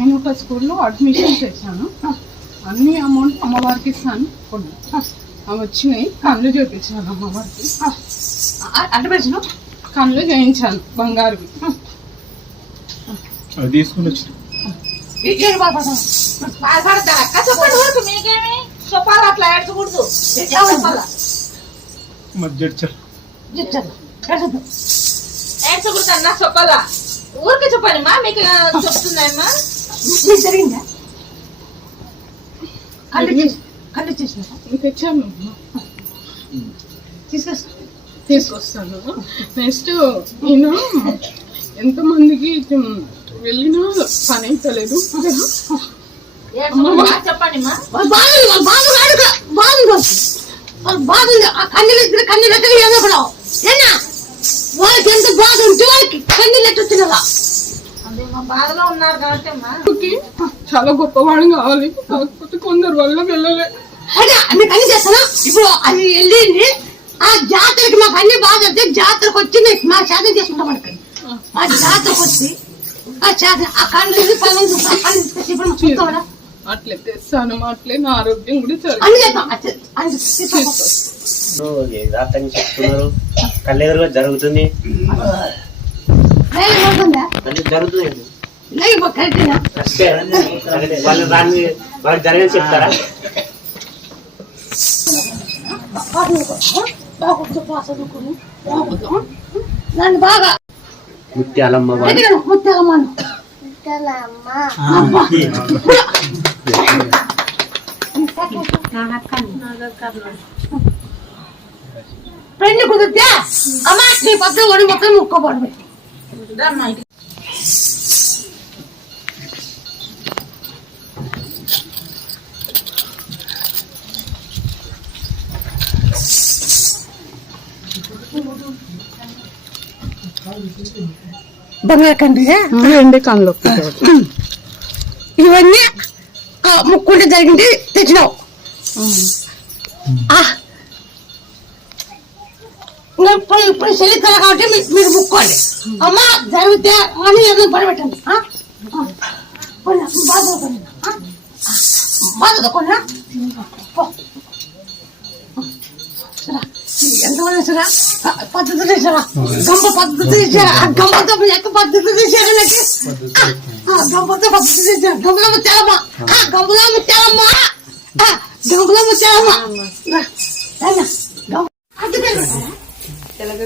నేను ఒక స్కూల్లో అడ్మిషన్ చేశాను. అన్ని అమౌంట్ అమ్మవారికి ఇస్తాను. కొన్ని అవి వచ్చినాయి. కళ్ళు చూపించాను అమ్మవారికి. అడ్మిషన్ కళ్ళు చేయించాను బంగారువి. తీసుకుని వచ్చి మీకేమి చెప్పాలి, అట్లా ఏడ్చకూడదు. ఏడ్చకూడదు అన్నా చెప్పాలా, ఊరికే చెప్పండి మా. మీకు చెప్తున్నాయమ్మా, మీకు జరిగిందా? కళ్ళు చేసినా తెచ్చాను, తీసుకొస్తాను. నెక్స్ట్ నేను ఎంతమందికి వెళ్ళినా పని అయితలేదు. చెప్పండి మా. వాళ్ళకి ఎంత బాధ ఉంటే వాళ్ళకి కన్నీళ్ళు ఎట్టొచ్చినవా? అదే మా బాధలో ఉన్నారు కాబట్టి అమ్మా. చాలా గొప్పవాడు కావాలి, కాకపోతే కొందరు వల్ల వెళ్ళలే. అదే మీకు అన్ని చేస్తాను. ఇప్పుడు అది వెళ్ళింది ఆ జాతరకి, మాకు అన్ని బాధ వస్తే జాతరకు వచ్చి మీకు మా శాతం చేసుకుంటాం. మనకి ఆ జాతరకు వచ్చి ఆ శాతం ఆ కళ్ళు పనులు తీసుకొచ్చి ఇప్పుడు చూస్తామా? అట్లే తెస్తాను. అట్లే నా ఆరోగ్యం కూడా అన్ని చేస్తాం. చెప్తున్నారు కళ్ళెదురుగా జరుగుతుంది జరుగుతుంది. వాళ్ళు దాన్ని వాళ్ళకి జరిగేది చెప్తారా? బాగా ముత్యాలమ్మ పెళ్లి కుదిరితే అమ్మా నీ పక్కన ఒడి మొక్కలు ముక్కోబడి బంగాకండి ఎండే కళ్ళు ఇవన్నీ ముక్కుంటే జరిగింది తెచ్చినావు. ఇప్పుడు చెల్లిస్తారు కాబట్టి మీరు ముక్కోండి. అమ్మ జరిగితే అని ఏదో పడబెట్టండి. బాధ ఎంతమంది సారా పద్ధతి చేశారా? గంప పద్ధతి చేశారా? గంపతో ఎక్క పద్ధతి చేశారా? గంపతో పద్ధతి చేశారు. గంపలో ముత్యాలమ్మ, గంపలో ముత్యాలమ్మ, గంపలో ముత్యాలమ్మ. తెలగ